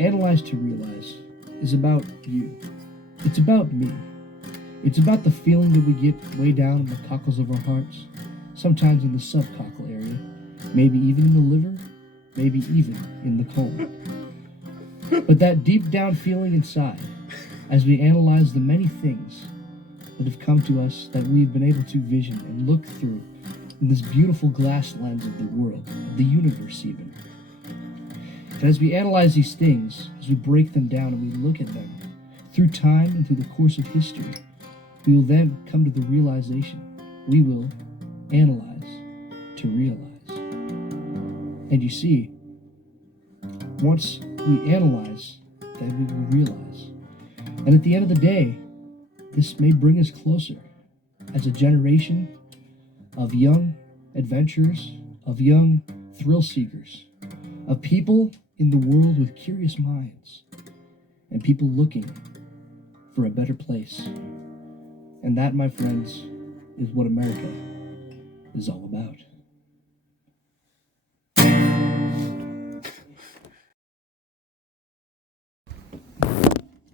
Analyze to Realize is about you. It's about me. It's about the feeling that we get way down in the cockles of our hearts, sometimes in the subcockle area, maybe even in the liver, maybe even in the colon. But that deep down feeling inside, as we analyze the many things that have come to us that we've been able to vision and look through in this beautiful glass lens of the world, of the universe even. And as we analyze these things, as we break them down and we look at them through time and through the course of history, we will then come to the realization we will analyze to realize. And you see, once we analyze, then we will realize. And at the end of the day, this may bring us closer as a generation of young adventurers, of young thrill seekers, of people in the world with curious minds, and people looking for a better place. And that, my friends, is what America is all about.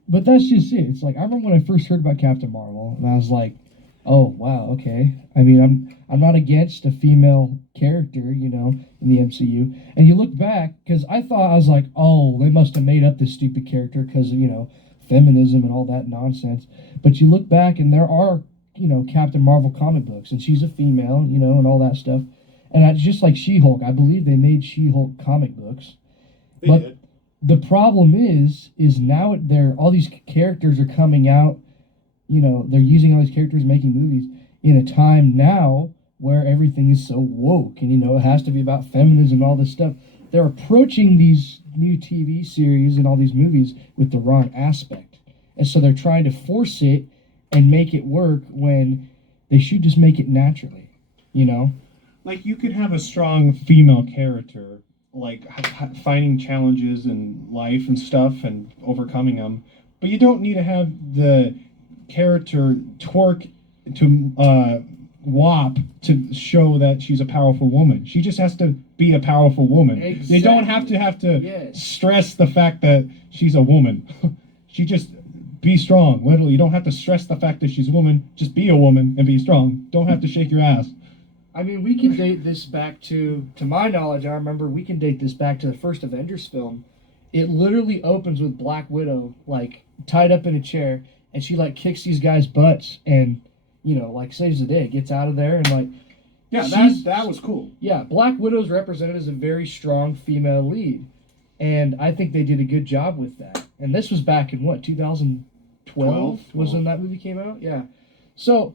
But that's just it. It's like, I remember when I first heard about Captain Marvel, and I was like, oh, wow, okay. I mean, I'm not against a female character, you know, in the MCU. And you look back, because I was like, oh, they must have made up this stupid character because, you know, feminism and all that nonsense. But you look back, and there are, you know, Captain Marvel comic books, and she's a female, you know, and all that stuff. And it's just like She-Hulk. I believe they made She-Hulk comic books. They did. The problem is now all these characters are coming out, you know, they're using all these characters making movies in a time now where everything is so woke and, you know, it has to be about feminism and all this stuff. They're approaching these new TV series and all these movies with the wrong aspect. And so they're trying to force it and make it work when they should just make it naturally, you know? Like, you could have a strong female character, like finding challenges in life and stuff and overcoming them, but you don't need to have the character twerk to WAP to show that she's a powerful woman. She just has to be a powerful woman. Exactly. They don't have to stress the fact that she's a woman. She just be strong. Literally, you don't have to stress the fact that she's a woman. Just be a woman and be strong. Don't have to shake your ass. I mean, we can date this back to my knowledge, I remember we can date this back to the first Avengers film. It literally opens with Black Widow, like, tied up in a chair, and she, like, kicks these guys' butts and, you know, like, saves the day, gets out of there, and, like... Yeah, that was cool. Yeah, Black Widow's represented as a very strong female lead, and I think they did a good job with that. And this was back in, what, 2012 was when that movie came out? Yeah. So...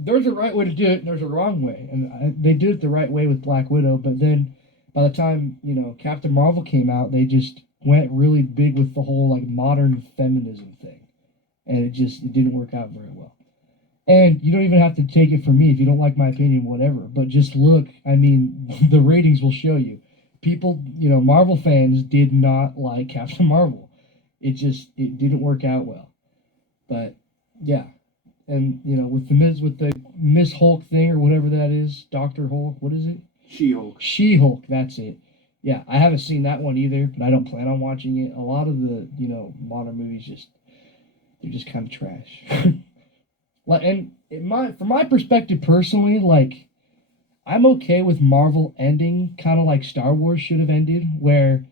there's a right way to do it, and there's a wrong way. And they did it the right way with Black Widow, but then by the time, you know, Captain Marvel came out, they just went really big with the whole, like, modern feminism thing. And it didn't work out very well. And you don't even have to take it from me if you don't like my opinion, whatever. But just look, I mean, the ratings will show you. People, you know, Marvel fans did not like Captain Marvel. It didn't work out well. But, yeah. And, you know, with the Miss Hulk thing or whatever that is, Dr. Hulk, what is it? She-Hulk. She-Hulk, that's it. Yeah, I haven't seen that one either, but I don't plan on watching it. A lot of the, you know, modern movies they're just kind of trash. And from my perspective personally, like, I'm okay with Marvel ending kind of like Star Wars should have ended, where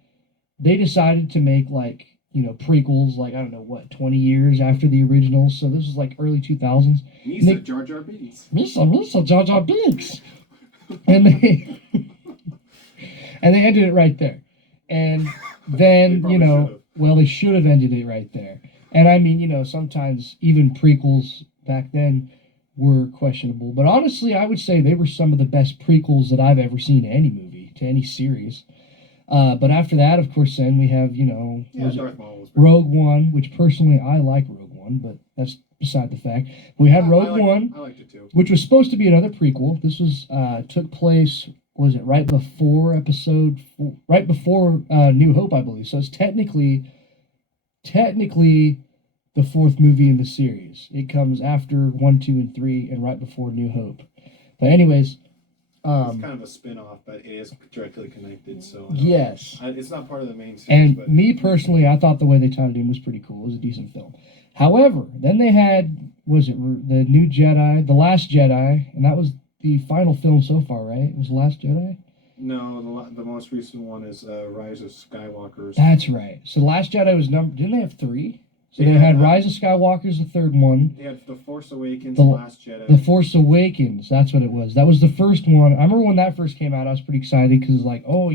they decided to make, like, you know, prequels, like, I don't know, what, 20 years after the originals. So this was like early 2000s. Misa Jar Jar Binks. Misa Jar Jar Binks. And they ended it right there. And then, you know, well, they should have ended it right there. And I mean, you know, sometimes even prequels back then were questionable. But honestly, I would say they were some of the best prequels that I've ever seen to any movie, to any series. But after that, of course, then we have, you know, Rogue One, which personally I like Rogue One, but that's beside the fact. We had Rogue One, I liked it too, which was supposed to be another prequel. This was took place, was it right before New Hope, I believe. So it's technically the fourth movie in the series. It comes after 1, 2, and 3, and right before New Hope. But anyways, It's kind of a spin-off, but it is directly connected. So yes. it's not part of the main series. And but me personally, I thought the way they tied it in was pretty cool. It was a decent film. However, then they had, was it the New Jedi, The Last Jedi, and that was the final film so far, right? It was The Last Jedi? No, the most recent one is Rise of Skywalker. That's right. So The Last Jedi was didn't they have three? So They they had, had Rise of Skywalker's the third one. They had The Force Awakens, The- Last Jedi. The Force Awakens, that's what it was. That was the first one. I remember when that first came out, I was pretty excited because like, oh,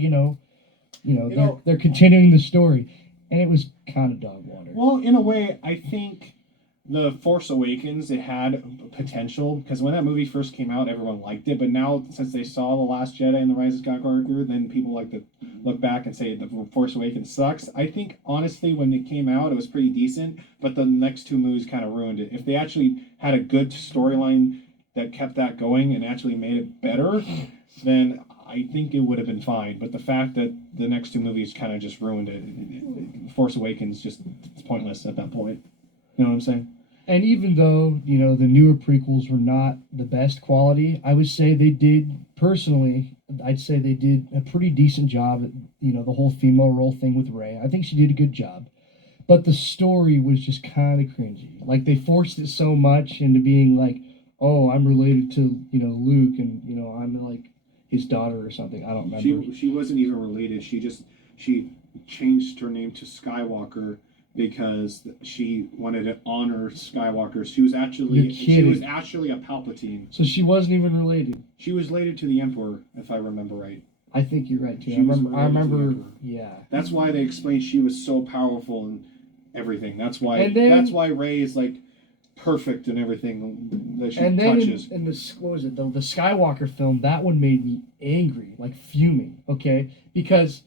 they're continuing the story, and it was kind of dog water. Well, in a way, I think The Force Awakens, it had potential because when that movie first came out, everyone liked it. But now, since they saw The Last Jedi and The Rise of Skywalker, then people like to look back and say The Force Awakens sucks. I think, honestly, when it came out, it was pretty decent. But the next two movies kind of ruined it. If they actually had a good storyline that kept that going and actually made it better, then I think it would have been fine. But the fact that the next two movies kind of just ruined it, Force Awakens it's pointless at that point. You know what I'm saying? And even though, the newer prequels were not the best quality, I would say they did, personally, I'd say they did a pretty decent job at, the whole female role thing with Rey. I think she did a good job. But the story was just kind of cringy. Like, they forced it so much into being like, oh, I'm related to, Luke, and, I'm like his daughter or something. I don't remember. She wasn't even related. She changed her name to Skywalker because she wanted to honor Skywalker. She was actually a Palpatine. So she wasn't even related. She was related to the Emperor, if I remember right. I think you're right too. I remember. Yeah. That's why they explained she was so powerful and everything. That's why. That's why Rey is like perfect and everything that she touches. In the what was it? The Skywalker film, that one made me angry, like fuming. Okay, because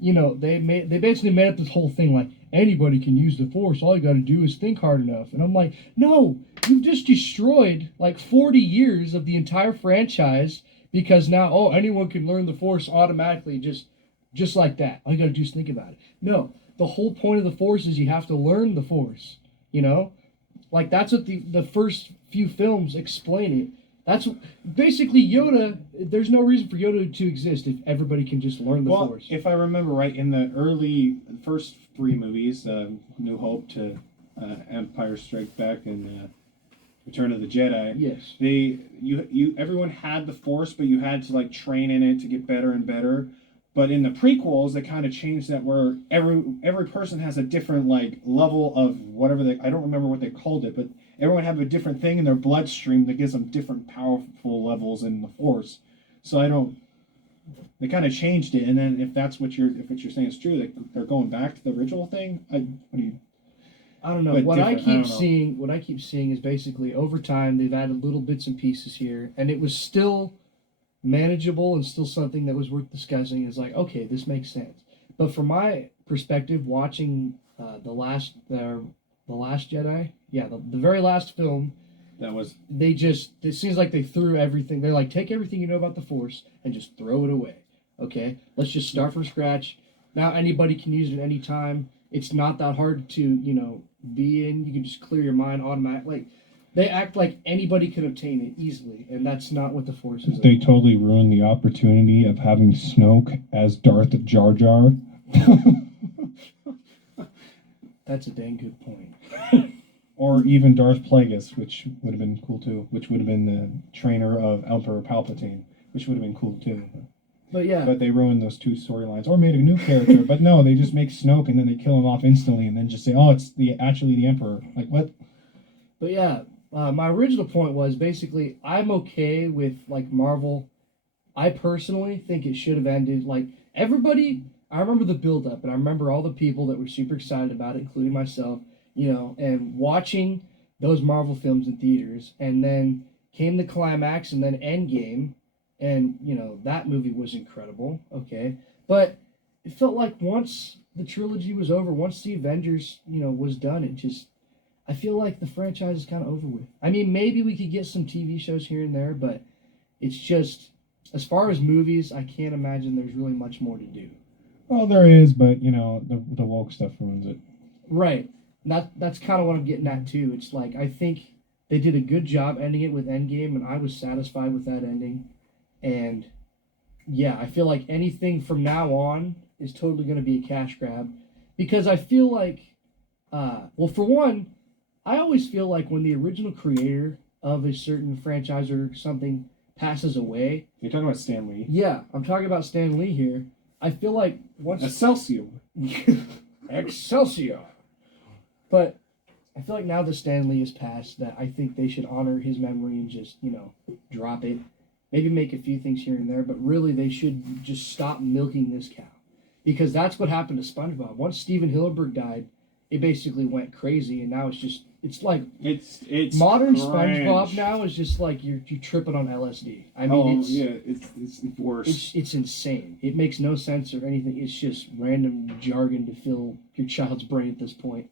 they basically made up this whole thing like anybody can use the Force. All you got to do is think hard enough. And I'm like, no, you've just destroyed like 40 years of the entire franchise because now anyone can learn the Force automatically just like that. All you got to do is think about it. No, the whole point of the Force is you have to learn the Force. Like that's what the first few films explain it. That's basically Yoda. There's no reason for Yoda to exist if everybody can just learn the Force. If I remember right, in the first three movies, New Hope to Empire Strikes Back and Return of the Jedi. Yes. Everyone had the Force, but you had to like train in it to get better and better. But in the prequels, they kind of changed that where every person has a different like level of whatever I don't remember what they called it, but everyone have a different thing in their bloodstream that gives them different powerful levels in the Force. So they kind of changed it, and then if what you're saying is true, they're going back to the original thing. I don't know. What I keep seeing is basically over time they've added little bits and pieces here, and it was still manageable and still something that was worth discussing. Is like, okay, this makes sense. But from my perspective, watching the last Jedi, the very last film, it seems like they threw everything. They're like, take everything you know about the Force and just throw it away. Okay, let's just start from scratch. Now anybody can use it at any time. It's not that hard to be in. You can just clear your mind automatically. Like, they act like anybody can obtain it easily, and that's not what the Force is. They totally ruined the opportunity of having Snoke as Darth Jar Jar. That's a dang good point. Or even Darth Plagueis, which would have been cool too. Which would have been the trainer of Emperor Palpatine, which would have been cool too. But they ruined those two storylines, or made a new character. But no, they just make Snoke and then they kill him off instantly, and then just say, "Oh, it's actually the Emperor." Like what? But yeah. My original point was basically I'm okay with like Marvel. I personally think it should have ended like everybody. I remember the build up, and I remember all the people that were super excited about it, including myself. And watching those Marvel films in theaters, and then came the climax, and then Endgame, and that movie was incredible. Okay, but it felt like once the trilogy was over, once the Avengers was done, I feel like the franchise is kind of over with. I mean, maybe we could get some TV shows here and there, but it's just, as far as movies, I can't imagine there's really much more to do. Well, there is, but, the woke stuff ruins it. Right. That's kind of what I'm getting at, too. It's like, I think they did a good job ending it with Endgame, and I was satisfied with that ending. And yeah, I feel like anything from now on is totally going to be a cash grab because I feel like, well, for one, I always feel like when the original creator of a certain franchise or something passes away, You're talking about Stan Lee. yeah, I'm talking about Stan Lee here. I feel like once Excelsior. Excelsior, but I feel like now that Stan Lee has passed, that I think they should honor his memory and just drop it. Maybe make a few things here and there, but really they should just stop milking this cow, because that's what happened to SpongeBob. Once Steven Hillenburg died, it basically went crazy, and now it's like It's modern cringe. SpongeBob now is just like you're tripping on LSD. I mean, it's worse. it's insane. It makes no sense or anything. It's just random jargon to fill your child's brain at this point.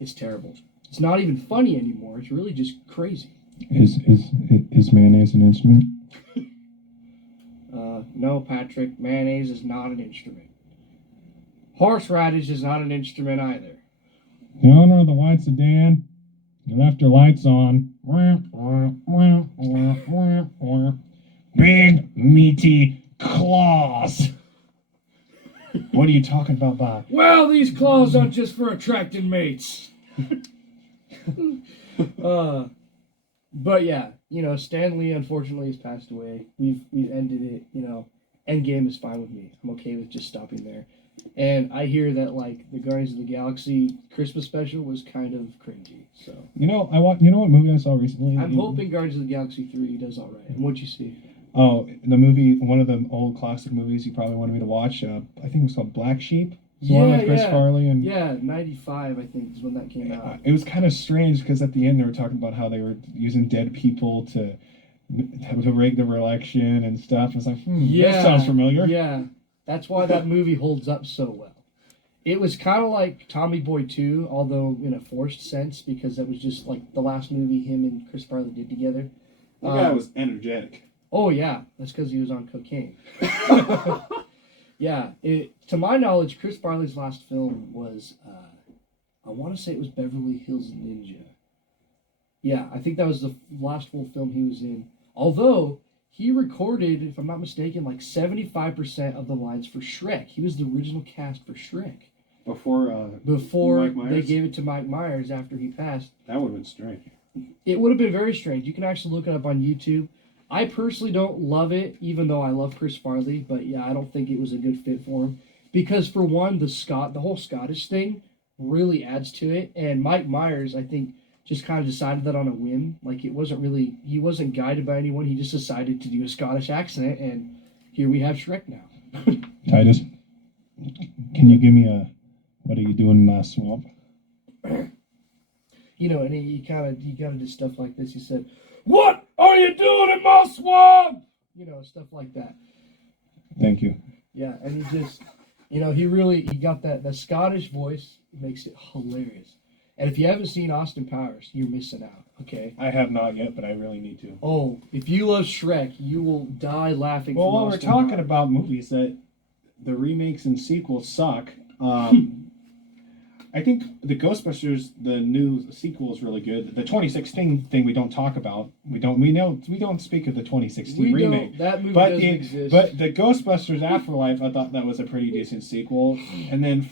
It's terrible. It's not even funny anymore. It's really just crazy. Is mayonnaise an instrument? No, Patrick, mayonnaise is not an instrument. Horseradish is not an instrument either. The owner of the white sedan, you left your lights on. Big meaty claws. What are you talking about, Bob? Well, these claws aren't just for attracting mates. But yeah, Stan Lee unfortunately has passed away. We've ended it. Endgame is fine with me. I'm okay with just stopping there. And I hear that like the Guardians of the Galaxy Christmas special was kind of cringy. So You know what movie I saw recently? I'm hoping Guardians of the Galaxy 3 does all right. And what'd you see? Oh, the movie, one of the old classic movies you probably wanted me to watch. I think it was called Black Sheep. It's the one with Chris Farley and yeah, 95 I think is when that came out. It was kind of strange because at the end they were talking about how they were using dead people to rig the election and stuff. I was like, that sounds familiar. Yeah, that's why that movie holds up so well. It was kind of like Tommy Boy 2, although in a forced sense, because that was just like the last movie him and Chris Farley did together. That guy was energetic. Oh yeah, that's because he was on cocaine. Yeah, to my knowledge, Chris Farley's last film was, I want to say it was Beverly Hills Ninja. Yeah, I think that was the last full film he was in. Although, he recorded, if I'm not mistaken, like 75% of the lines for Shrek. He was the original cast for Shrek. Before Mike Myers? They gave it to Mike Myers after he passed. That would have been strange. It would have been very strange. You can actually look it up on YouTube. I personally don't love it, even though I love Chris Farley. But yeah, I don't think it was a good fit for him. Because for one, the whole Scottish thing really adds to it. And Mike Myers, I think, just kind of decided that on a whim. Like he wasn't guided by anyone. He just decided to do a Scottish accent. And here we have Shrek now. Titus, can you give me what are you doing in that swamp? And he kind of did stuff like this. He said, "What are you doing in my swamp?" Stuff like that. Thank you. Yeah, and he just, he got that Scottish voice. It makes it hilarious. And if you haven't seen Austin Powers, you're missing out, okay? I have not yet, but I really need to. Oh, if you love Shrek, you will die laughing. Well, while we're talking Powers. about movies that the remakes and sequels suck, I think the Ghostbusters, the new sequel, is really good. The 2016 thing we don't talk about. We don't speak of the 2016 remake. That movie doesn't exist. But the Ghostbusters Afterlife, I thought that was a pretty decent sequel. And then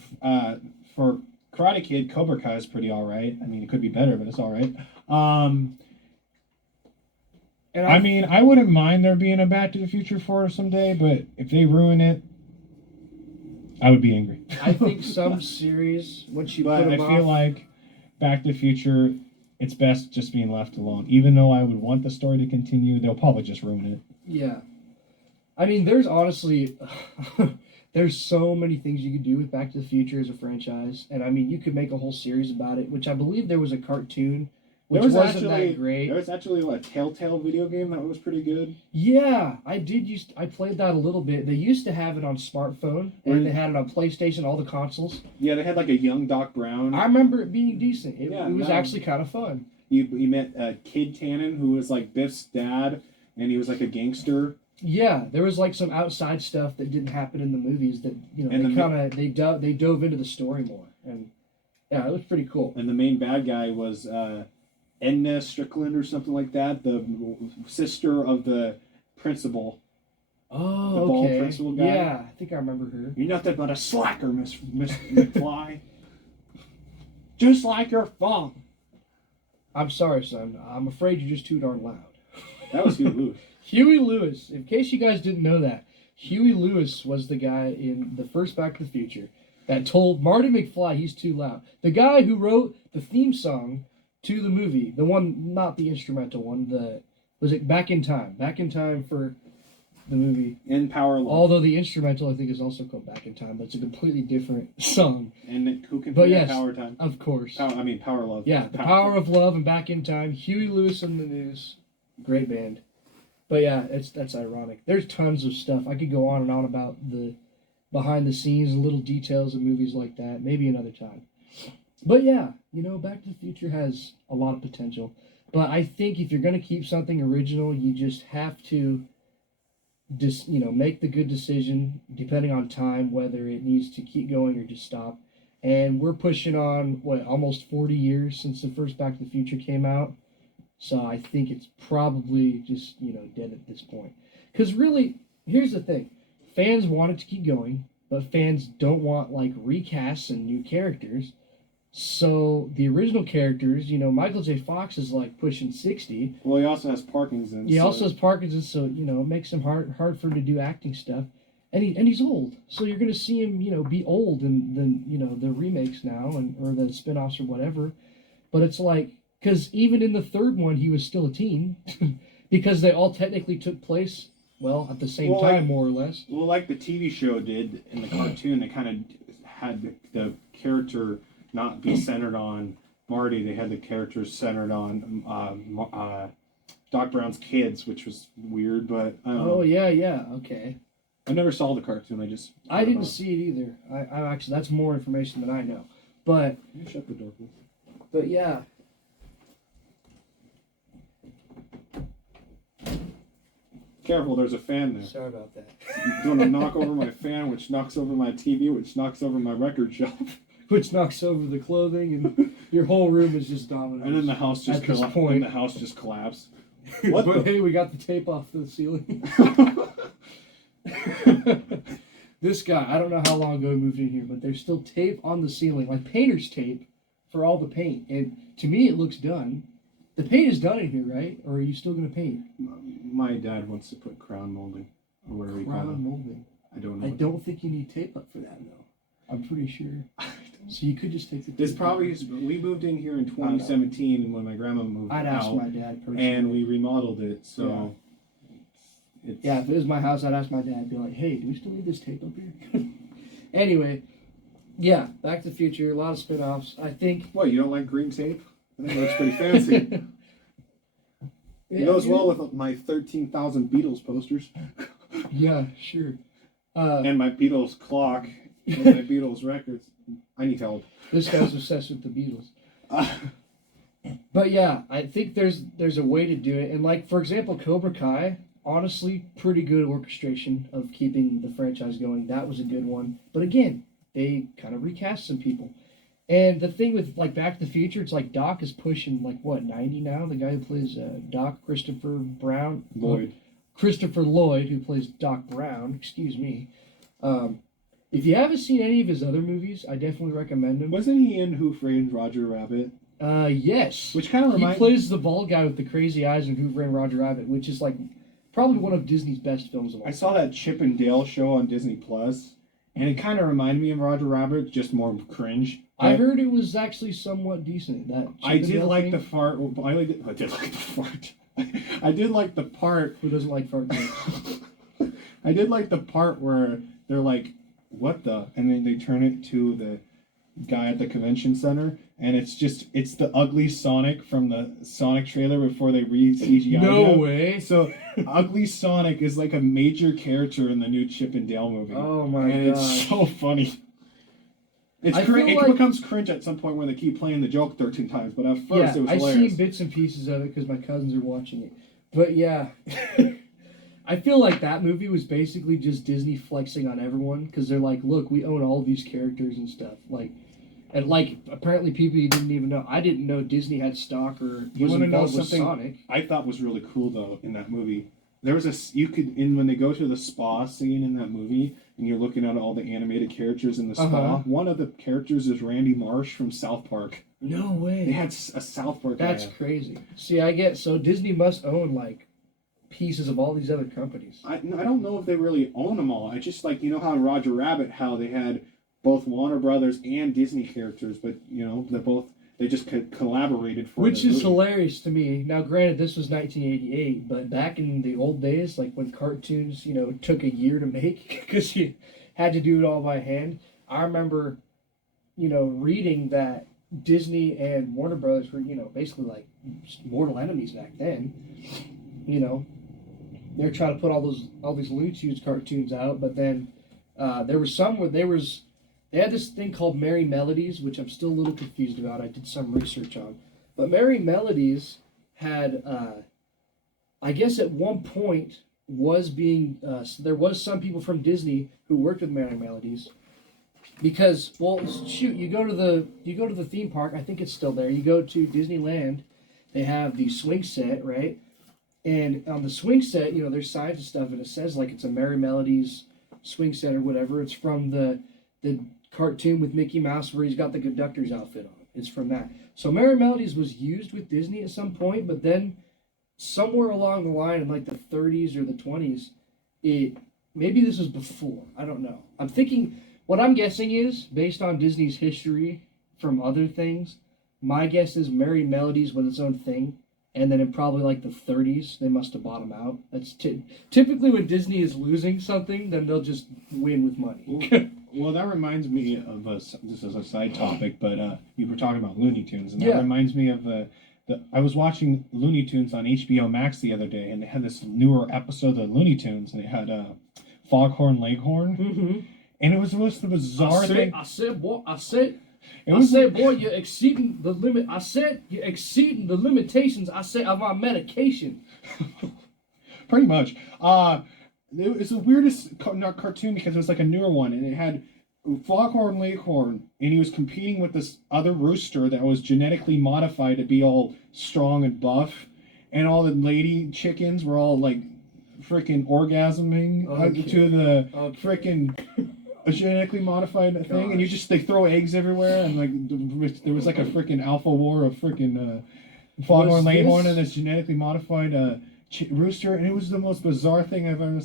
for Karate Kid, Cobra Kai is pretty all right. I mean, it could be better, but it's all right. I wouldn't mind there being a Back to the Future 4 someday, but if they ruin it, I would be angry. I think some series, once you but put them I feel like Back to the Future, it's best just being left alone. Even though I would want the story to continue, they'll probably just ruin it. Yeah. I mean, there's honestly... There's so many things you could do with Back to the Future as a franchise. And I mean, you could make a whole series about it, which I believe there was a cartoon, which wasn't that great. There was actually a Telltale video game that was pretty good. Yeah, I played that a little bit. They used to have it on smartphone, and they had it on PlayStation, all the consoles. Yeah, they had like a young Doc Brown. I remember it being decent. It was actually kind of fun. You met Kid Tannen, who was like Biff's dad, and he was like a gangster. Yeah, there was like some outside stuff that didn't happen in the movies that they dove into the story more, and yeah, it was pretty cool. And the main bad guy was Edna Strickland or something like that, the sister of the principal, Oh, The bald okay. principal guy. Yeah, I think I remember her. You're nothing but a slacker, Miss McFly. Just like your father. I'm sorry, son. I'm afraid you're just too darn loud. That was Huey Lewis. Huey Lewis. In case you guys didn't know that, Huey Lewis was the guy in the first Back to the Future that told Marty McFly he's too loud. The guy who wrote the theme song to the movie, the one, not the instrumental one, was it Back in Time? Back in Time for the movie. In Power Love. Although the instrumental, I think, is also called Back in Time, but it's a completely different song. And who can But forget yes, Power Time? of course. Power Love. Yeah, The Power of Love and Back in Time. Huey Lewis and the News. Great band. But yeah, that's ironic. There's tons of stuff. I could go on and on about the behind the scenes and little details of movies like that. Maybe another time. But yeah, Back to the Future has a lot of potential. But I think if you're going to keep something original, you just have to make the good decision depending on time, whether it needs to keep going or just stop. And we're pushing on, almost 40 years since the first Back to the Future came out. So I think it's probably just, dead at this point. Because really, here's the thing. Fans want it to keep going, but fans don't want, recasts and new characters. So the original characters, Michael J. Fox is, pushing 60. Well, he also has Parkinson's. He also has Parkinson's, so, it makes him hard for him to do acting stuff. And he's old. So you're going to see him, be old in the remakes now, or the spin-offs or whatever. But it's because even in the third one, he was still a teen, because they all technically took place, at the same time, more or less. Well, like the TV show did in the cartoon, they kind of had the character not be centered on Marty. They had the characters centered on Doc Brown's kids, which was weird, but I don't know. Yeah, okay. I never saw the cartoon. I didn't see it either. I actually, that's more information than I know. But You shut the door, please. But yeah. Careful, there's a fan there. Sorry about that. You want to knock over my fan, which knocks over my TV, which knocks over my record shelf. Which knocks over the clothing, and your whole room is just dominoes. And then the house just collapsed. What But the? hey, we got the tape off the ceiling. This guy, I don't know how long ago he moved in here, but there's still tape on the ceiling, like painter's tape for all the paint. And to me, it looks done. The paint is done in here, right? Or are you still going to paint? My dad wants to put crown molding, or whatever you call Crown it. molding. I don't know. I don't think you need tape up for that, though. I'm pretty sure. So you could just take the tape. This probably is. We moved in here in 2017 when my grandma moved I'd ask out, my dad personally. and we remodeled it. So, it's, Yeah, if it was my house, I'd ask my dad. I'd be like, hey, do we still need this tape up here? Anyway, yeah, Back to the Future, a lot of spin-offs. I think... What, you don't like green tape? I think it looks pretty fancy. It goes well with my 13,000 Beatles posters. Yeah, sure. And my Beatles clock, and my Beatles records. I need help. This guy's obsessed with the Beatles. But yeah, I think there's a way to do it. And for example, Cobra Kai, honestly, pretty good orchestration of keeping the franchise going. That was a good one. But again, they kind of recast some people. And the thing with Back to the Future, it's Doc is pushing 90 now? The guy who plays Doc, Christopher Brown. Christopher Lloyd, who plays Doc Brown, excuse me. If you haven't seen any of his other movies, I definitely recommend him. Wasn't he in Who Framed Roger Rabbit? Yes. Which kind of reminds... He plays the bald guy with the crazy eyes in Who Framed Roger Rabbit, which is probably one of Disney's best films of all I time. saw that Chip and Dale show on Disney Plus, and it kind of reminded me of Roger Rabbit, just more cringe. I heard it was actually somewhat decent. I did like the fart. I did like the fart. I did like the part. Who doesn't like fart jokes? I did like the part where they're like, "What the?" and then they turn it to the guy at the convention center, and it's the ugly Sonic from the Sonic trailer before they re-CGI. No way. So ugly Sonic is a major character in the new Chip and Dale movie. Oh my god! And it's so funny. It becomes cringe at some point when they keep playing the joke 13 times, but at first it was hilarious. I've seen bits and pieces of it because my cousins are watching it. But yeah, I feel like that movie was basically just Disney flexing on everyone because they're like, look, we own all these characters and stuff. And apparently people you didn't even know. I didn't know Disney had stock or was involved with Sonic. I thought was really cool though in that movie There was you could when they go to the spa scene in that movie, and you're looking at all the animated characters in the spa. Uh-huh. One of the characters is Randy Marsh from South Park. No way. They had a South Park. That's crazy. See, I get so Disney must own like pieces of all these other companies. I don't know if they really own them all. I just like how in Roger Rabbit, how they had both Warner Brothers and Disney characters, but they just collaborated for Which the is movie. hilarious to me. Now, granted, this was 1988, but back in the old days, like when cartoons, took a year to make because you had to do it all by hand. I remember, reading that Disney and Warner Brothers were, basically like mortal enemies back then. They're trying to put all these Looney Tunes cartoons out, but then there was some where they had this thing called Merry Melodies, which I'm still a little confused about. I did some research on, but Merry Melodies had, I guess, at one point was being there was some people from Disney who worked with Merry Melodies. Because, well, shoot, you go to the theme park. I think it's still there. You go to Disneyland, they have the swing set, right? And on the swing set, there's signs and stuff, and it says like it's a Merry Melodies swing set or whatever. It's from the cartoon with Mickey Mouse where he's got the conductor's outfit on. It's from that. So Merry Melodies was used with Disney at some point, but then somewhere along the line in like the 30s or the 20s, maybe this was before. I don't know. I'm thinking. What I'm guessing is, based on Disney's history from other things, my guess is Merry Melodies was its own thing, and then in probably like the 30s, they must have bought them out. That's typically when Disney is losing something, then they'll just win with money. Well, that reminds me of this is a side topic, but you were talking about Looney Tunes, and that Yeah. reminds me of I was watching Looney Tunes on HBO Max the other day, and they had this newer episode of Looney Tunes, and they had Foghorn Leghorn. Mm-hmm. And it was the most bizarre thing. I said, boy, you're exceeding the limit. I said, you're exceeding the limitations. I said, of my medication. Pretty much. It was the weirdest cartoon because it was like a newer one, and it had Foghorn Leghorn, and he was competing with this other rooster that was genetically modified to be all strong and buff, and all the lady chickens were all like freaking orgasming to the freaking a genetically modified thing, and they throw eggs everywhere, and like there was like a freaking alpha war of freaking Foghorn Leghorn and this genetically modified rooster, and it was the most bizarre thing I've ever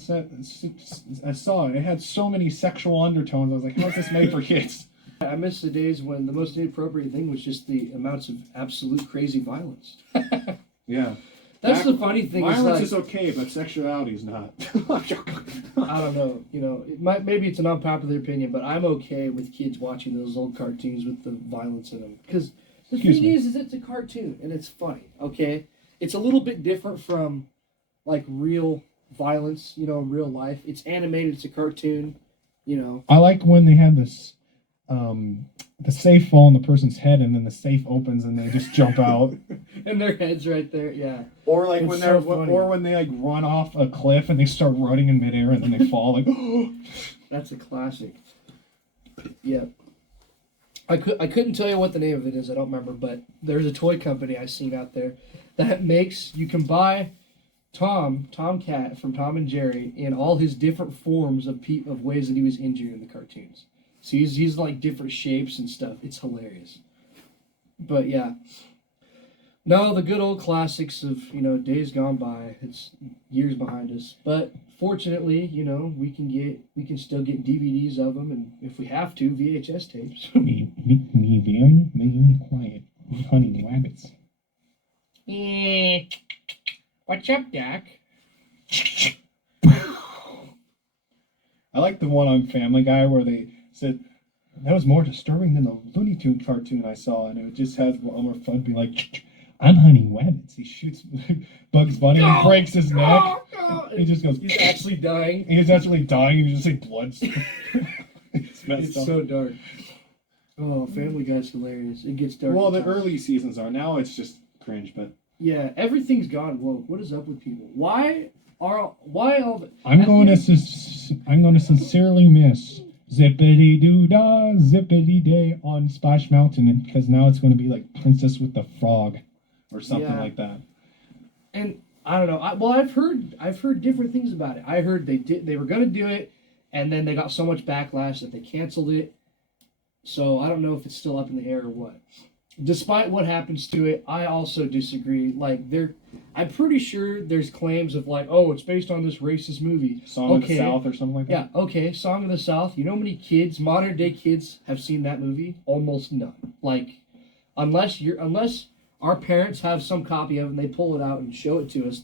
I saw. It had so many sexual undertones. I was like, how is this made for kids? I miss the days when the most inappropriate thing was just the amounts of absolute crazy violence. Yeah. That's the funny thing. Violence is okay, but sexuality is not. I don't know. Maybe it's an unpopular opinion, but I'm okay with kids watching those old cartoons with the violence in them. Because the thing is it's a cartoon and it's funny. Okay, it's a little bit different from like real violence. In real life, it's animated. It's a cartoon. I like when they had this. The safe fall on the person's head, and then the safe opens, and they just jump out. And their head's right there, yeah. Or like It's when so they're, funny. or when they like run off a cliff and they start running in midair, and then they fall. Like, That's a classic. Yeah. I couldn't tell you what the name of it is. I don't remember, but there's a toy company I've seen out there that you can buy Tomcat from Tom and Jerry in all his different forms of ways that he was injured in the cartoons. So he's like different shapes and stuff. It's hilarious. But yeah. No, the good old classics of, days gone by. It's years behind us. But fortunately, we can still get DVDs of them, and if we have to, VHS tapes. me very quiet. Hunting rabbits. What's up, Doc? I like the one on Family Guy where they said that was more disturbing than the Looney Tunes cartoon I saw, and it just has Elmer Fudd be like, "I'm hunting rabbits." He shoots Bugs Bunny and breaks his neck. He just goes. He's actually dying. He's actually dying, and you just see blood. It's so dark. Oh, Family Guy's hilarious. It gets dark. Well, the early seasons are. Now it's just cringe, but yeah, everything's gone woke. What is up with people? Why all the? I'm going to sincerely miss Zippity Doo Dah, Zippity Day on Splash Mountain, because now it's going to be like Princess with the Frog or something like that. And I don't know. I've heard different things about it. I heard they were gonna do it, and then they got so much backlash that they canceled it. So I don't know if it's still up in the air or what. Despite what happens to it, I also disagree. Like I'm pretty sure there's claims of like, oh, it's based on this racist movie. Song of the South or something like that. Yeah, okay, Song of the South. You know how many kids, modern day kids, have seen that movie? Almost none. Like, unless our parents have some copy of it and they pull it out and show it to us,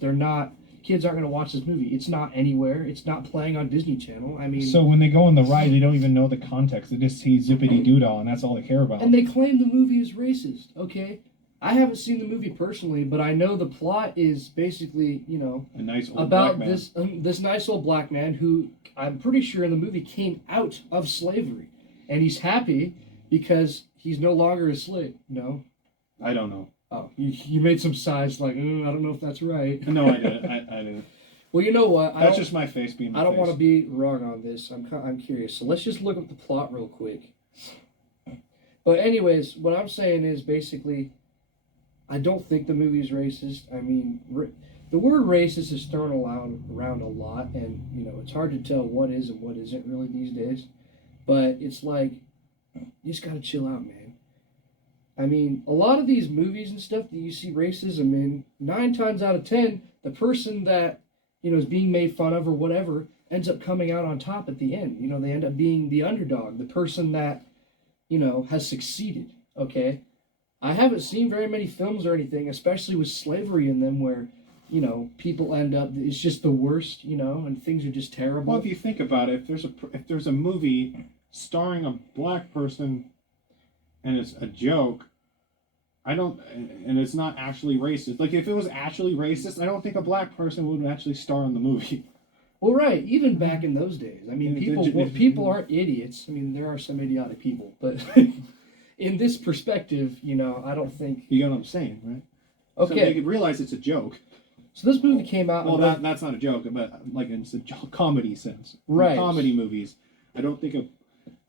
kids aren't gonna watch this movie. It's not anywhere. It's not playing on Disney Channel. I mean, So when they go on the ride, they don't even know the context. They just see Zippity Doo-Dah, and that's all they care about. and they claim the movie is racist. Okay, I haven't seen the movie personally, but I know the plot is basically, a nice old about black man. this nice old black man who I'm pretty sure in the movie came out of slavery, and he's happy because he's no longer a slave. No, I don't know. oh, you made some sighs like, I don't know if that's right. No, I didn't. I didn't. Well, you know what? That's just my face being my I don't face. want to be wrong on this. I'm curious. So let's just look up the plot real quick. But anyways, what I'm saying is basically, I don't think the movie is racist. I mean, the word racist is thrown around a lot, and it's hard to tell what is and what isn't really these days. But it's like, you just gotta chill out, man. I mean, a lot of these movies and stuff that you see racism in, 9 times out of 10, the person that is being made fun of or whatever ends up coming out on top at the end. They end up being the underdog, the person that has succeeded. Okay, I haven't seen very many films or anything, especially with slavery in them, where people end up, it's just the worst, and things are just terrible. Well, if you think about it, if there's a movie starring a black person and it's a joke, and it's not actually racist. Like, if it was actually racist, I don't think a black person would actually star in the movie. Well, right. Even back in those days, I mean, Yeah, people aren't idiots. I mean, there are some idiotic people, but in this perspective, I don't think. You get what I'm saying, right? Okay. So they could realize it's a joke. So this movie came out. Well, that's not a joke, but like in a comedy sense. Right. In comedy movies, I don't think of.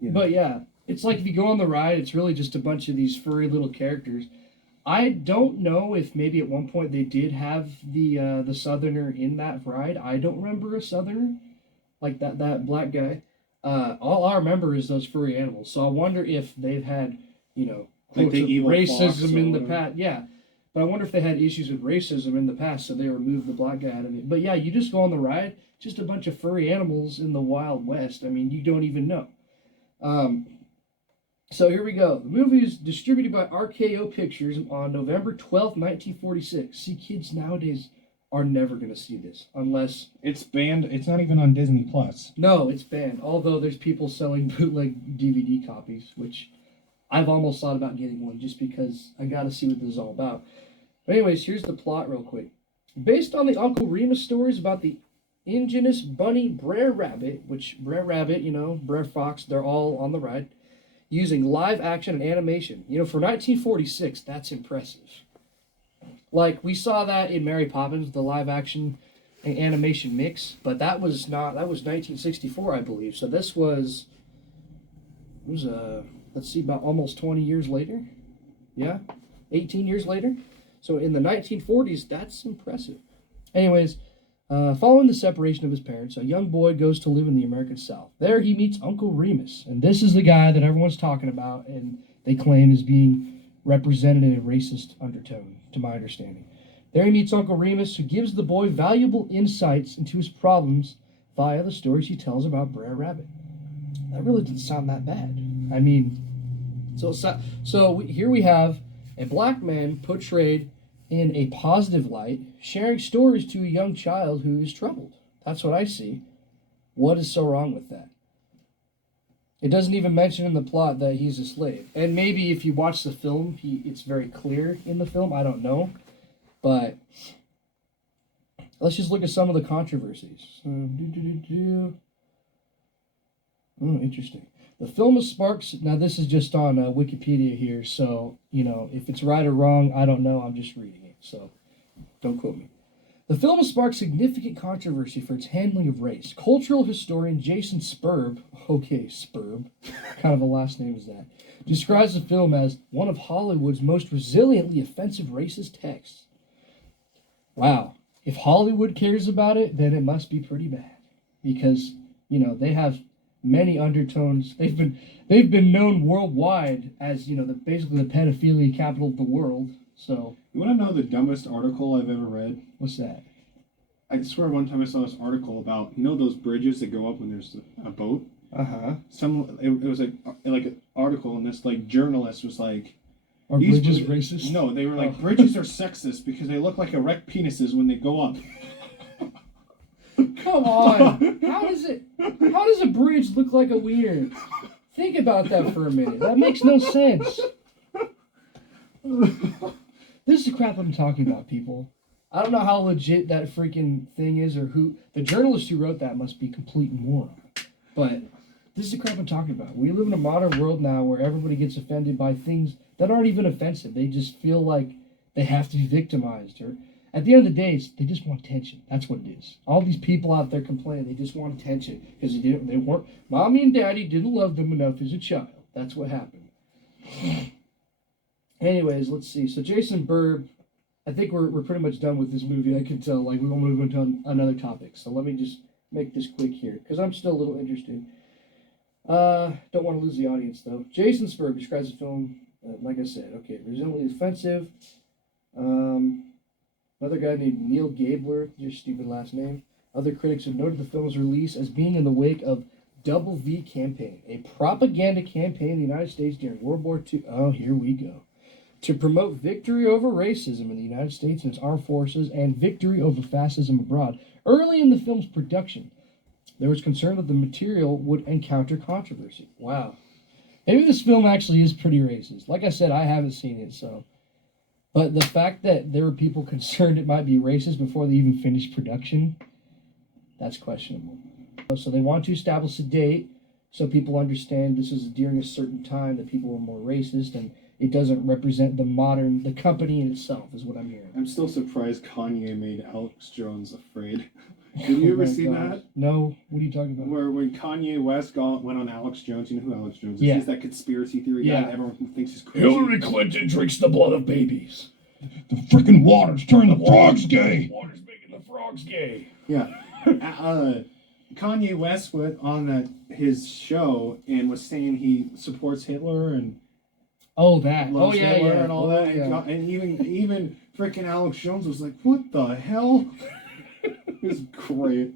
But yeah, it's like if you go on the ride, it's really just a bunch of these furry little characters. I don't know if maybe at one point they did have the Southerner in that ride. I don't remember a Southerner, like that black guy. All I remember is those furry animals. So I wonder if they've had Like the evil fox racism or in the whatever. past. Yeah, but I wonder if they had issues with racism in the past, so they removed the black guy out of it. But yeah, you just go on the ride, just a bunch of furry animals in the Wild West. I mean, you don't even know. So here we go. The movie is distributed by RKO Pictures on November 12th, 1946. See, kids nowadays are never going to see this unless... It's banned. It's not even on Disney Plus. No, it's banned. Although there's people selling bootleg DVD copies, which I've almost thought about getting one just because I got to see what this is all about. But anyways, here's the plot real quick. Based on the Uncle Remus stories about the indigenous bunny Brer Rabbit, which Brer Rabbit, Brer Fox, they're all on the ride, using live action and animation. For 1946, that's impressive. Like, we saw that in Mary Poppins, the live action and animation mix, but that was 1964, I believe. So this was let's see, about almost 20 years later. Yeah, 18 years later. So in the 1940s, that's impressive. Anyways, following the separation of his parents, a young boy goes to live in the American South. There he meets Uncle Remus, and this is the guy that everyone's talking about, and they claim is being represented in a racist undertone, to my understanding. There he meets Uncle Remus, who gives the boy valuable insights into his problems via the stories he tells about Brer Rabbit. That really didn't sound that bad. I mean, here we have a black man portrayed in a positive light, sharing stories to a young child who is troubled. That's what I see. What is so wrong with that? It doesn't even mention in the plot that he's a slave. And maybe if you watch the film, it's very clear in the film. I don't know. But let's just look at some of the controversies. Oh, interesting. The film is sparks. Now, this is just on Wikipedia here, so, if it's right or wrong, I don't know. I'm just reading it, so don't quote me. The film has sparked significant controversy for its handling of race. Cultural historian Jason Spurb, Spurb, kind of a last name is that, describes the film as one of Hollywood's most resiliently offensive racist texts. Wow. if Hollywood cares about it, then it must be pretty bad, because they have many undertones. They've been known worldwide as basically the pedophilia capital of the world. So You want to know the dumbest article I've ever read? what's that? I swear one time I saw this article about those bridges that go up when there's a boat. It was like an article, and this like journalist was like, Are These bridges bri- racist? no, they were like bridges are sexist because they look like erect penises when they go up. Come on. How does a bridge look like a wiener? Think about that for a minute. That makes no sense. This is the crap I'm talking about, people. I don't know how legit that freaking thing is, or who the journalist who wrote that must be complete moron. But this is the crap I'm talking about. We live in a modern world now where everybody gets offended by things that aren't even offensive. They just feel like they have to be victimized, or at the end of the day, they just want attention. That's what it is. All these people out there complaining, they just want attention because they weren't. Mommy and Daddy didn't love them enough as a child. That's what happened. Anyways, let's see. So Jason Bourne, I think we're pretty much done with this movie. I can tell. Like, we will move into another topic. So let me just make this quick here because I'm still a little interested. Don't want to lose the audience though. Jason Bourne describes the film, like I said, okay, reasonably offensive. Another guy named Neil Gabler, your stupid last name. Other critics have noted the film's release as being in the wake of Double V Campaign, a propaganda campaign in the United States during World War II. Oh, here we go. To promote victory over racism in the United States and its armed forces and victory over fascism abroad. Early in the film's production, there was concern that the material would encounter controversy. Wow. Maybe this film actually is pretty racist. Like I said, I haven't seen it, so. But the fact that there were people concerned it might be racist before they even finished production, that's questionable. So they want to establish a date so people understand this is during a certain time that people were more racist, and it doesn't represent the company in itself, is what I'm hearing. I'm still surprised Kanye made Alex Jones afraid. Did you ever see that? No. What are you talking about? Where when Kanye West went on Alex Jones, you know who Alex Jones is? Yeah. He's that conspiracy theory guy that everyone thinks is crazy. Hillary Clinton drinks the blood of babies. The freaking water's turning the frogs gay. Water's making the frogs gay. Yeah. Kanye West went on his show and was saying he supports Hitler and loves Hitler and all that. Yeah. And even freaking Alex Jones was like, "What the hell?" It was great.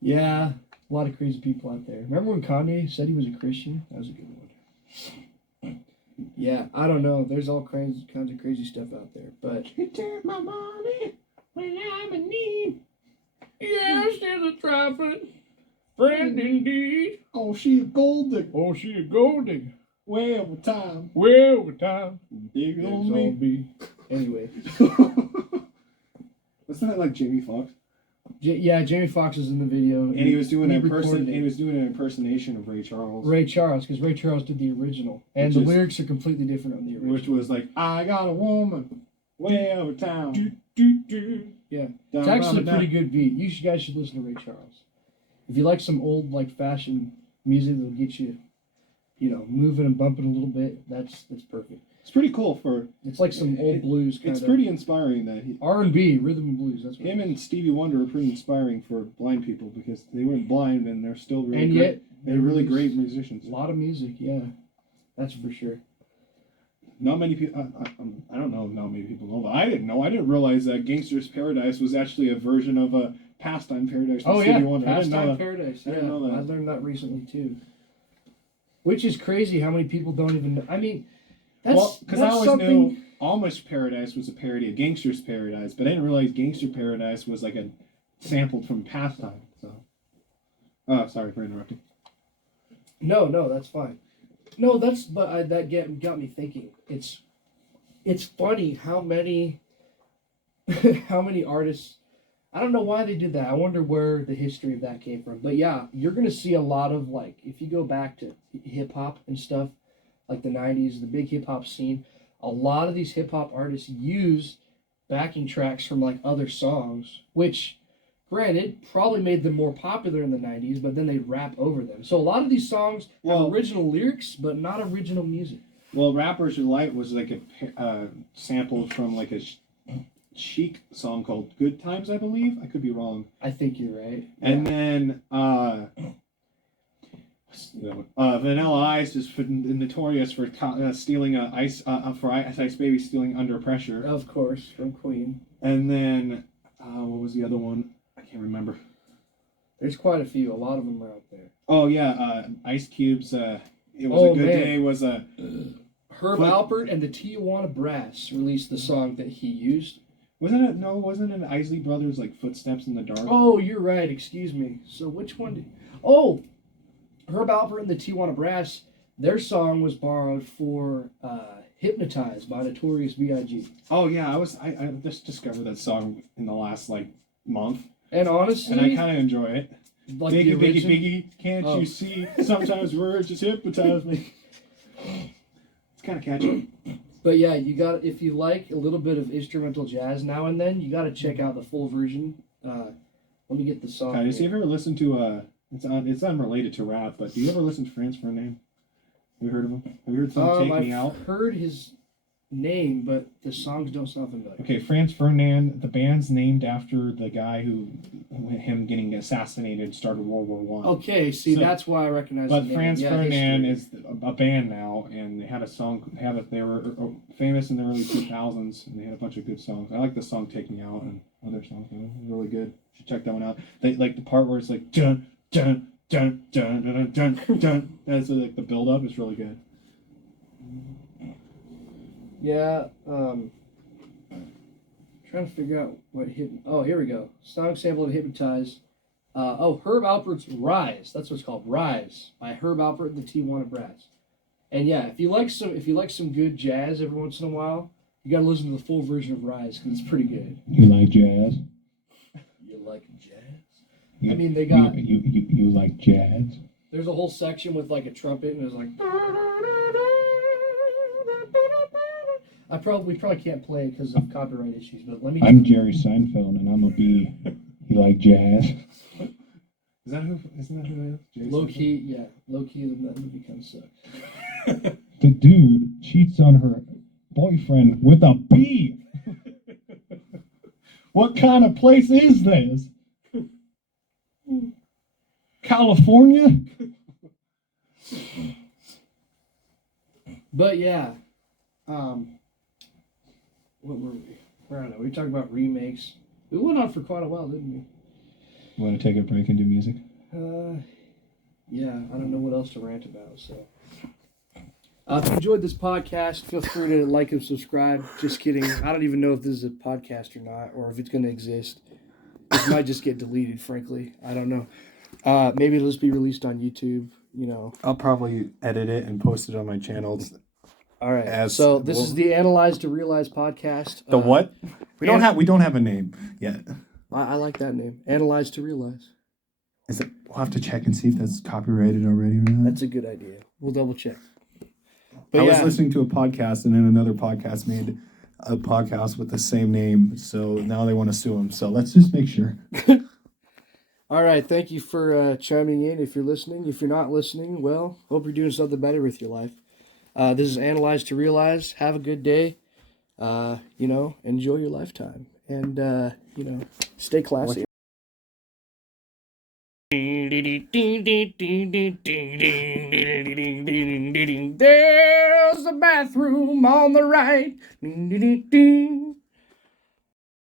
Yeah, a lot of crazy people out there. Remember when Kanye said he was a Christian? That was a good one. Yeah, I don't know. There's all kinds of crazy stuff out there, but You take my money when I'm in need. yes, there's a trifling friend indeed. Oh, she a gold digger. Oh, she a gold digger. Way over time. Way over time. Dig Digs on on me. me. Anyway, Wasn't that like Jamie Foxx? yeah, Jamie Foxx was in the video, And he was doing recorded it. He was doing an impersonation of Ray Charles. Ray Charles, because Ray Charles did the original, and Which the is- lyrics are completely different on the original. Which was like, I got a woman way over town. Yeah, Down it's actually a down. pretty good beat. You guys should listen to Ray Charles. If you like some old fashion music that'll get you, moving and bumping a little bit, that's perfect. It's pretty cool for. It's like some old blues kind It's of. pretty inspiring that R&B, rhythm and blues. That's what him and Stevie Wonder are pretty inspiring for blind people because they weren't blind and they're still really and great. yet They're really great musicians. A lot of music, yeah, that's for sure. Not many people. I don't know if not many people know, but I didn't know. I didn't realize that Gangster's Paradise was actually a version of a Pastime Paradise. With Stevie Wonder. I didn't know Pastime that. Paradise. I Yeah, didn't know that. I learned that recently too. Which is crazy how many people don't even know. I mean, that's Because I always something. knew Amish Paradise was a parody of Gangster's Paradise, but I didn't realize Gangster Paradise was like a sampled from Pastime. So, sorry for interrupting. No, that's fine. No, that got me thinking. It's funny how many artists. I don't know why they did that. I wonder where the history of that came from. But yeah, you're gonna see a lot of if you go back to hip hop and stuff, like the '90s, the big hip hop scene. A lot of these hip hop artists use backing tracks from other songs, which, granted, probably made them more popular in the '90s. But then they rap over them. So a lot of these songs have original lyrics, but not original music. Well, Rappers Delight was like a sample from Chic song called "Good Times," I believe. I could be wrong. I think you're right. And then Vanilla Ice is notorious for stealing Ice Baby stealing Under Pressure. Of course, from Queen. And then what was the other one? I can't remember. There's quite a few. A lot of them are out there. Oh yeah, Ice Cube's "It Was a Good Day" was a. Herb Alpert and the Tijuana Brass released the song that he used. Wasn't it Isley Brothers like "Footsteps in the Dark"? Oh, you're right. Excuse me. So which one did? Oh, Herb Alpert and the Tijuana Brass. Their song was borrowed for "Hypnotized" by Notorious B.I.G. Oh yeah, I just discovered that song in the last like month, and honestly, and I kind of enjoy it. Like Biggie, Biggie, Biggie, can't you see? Sometimes words just hypnotize me. It's kind of catchy. But yeah, you got if you like a little bit of instrumental jazz now and then, you got to check out the full version. Let me get the song. Have you ever listened to it's unrelated to rap, but do you ever listen to Franz Ferdinand? Have you heard of him? Have you heard song "Take Me Out"? I've heard his name, but the songs don't sound familiar. Okay, Franz Ferdinand. The band's named after the guy him getting assassinated started World War One. Okay, see, that's why I recognize. But Franz Ferdinand is a band now, and they had a song. They were famous in the early 2000s, and they had a bunch of good songs. I like the song "Take Me Out" and other songs. It was really good. You should check that one out. They like the part where it's like dun dun dun dun dun dun dun. That's like the build up is really good. Yeah, trying to figure out what oh, here we go. Song sample of "Hypnotized." Herb Alpert's "Rise." That's what it's called, "Rise" by Herb Alpert and the Tijuana Brass. And yeah, if you like some good jazz every once in a while, you got to listen to the full version of "Rise" because it's pretty good. You like jazz? You like jazz? I mean, they got you like jazz. There's a whole section with like a trumpet, and it's like. We probably can't play it because of copyright issues, but let me. I'm Jerry Seinfeld, and I'm a bee. You like jazz? Isn't that who it is? Low key, that movie kind of sucks. The dude cheats on her boyfriend with a bee. What kind of place is this? California? But yeah, what were we? I don't know. We talked about remakes. We went on for quite a while, didn't we? You want to take a break and do music? Yeah. I don't know what else to rant about. So, if you enjoyed this podcast, feel free to like and subscribe. Just kidding. I don't even know if this is a podcast or not, or if it's going to exist. It might just get deleted. Frankly, I don't know. Maybe it'll just be released on YouTube. You know, I'll probably edit it and post it on my channels. All right. This is the Analyze to Realize podcast. The what? We don't have a name yet. I like that name. Analyze to Realize. We'll have to check and see if that's copyrighted already or not. That's a good idea. We'll double check. But I was listening to a podcast, and then another podcast made a podcast with the same name, so now they want to sue them. So let's just make sure. All right. Thank you for chiming in. If you're listening, if you're not listening, well, hope you're doing something better with your life. This is Analyze to Realize. Have a good day. Enjoy your lifetime. And, stay classy. There's a bathroom on the right.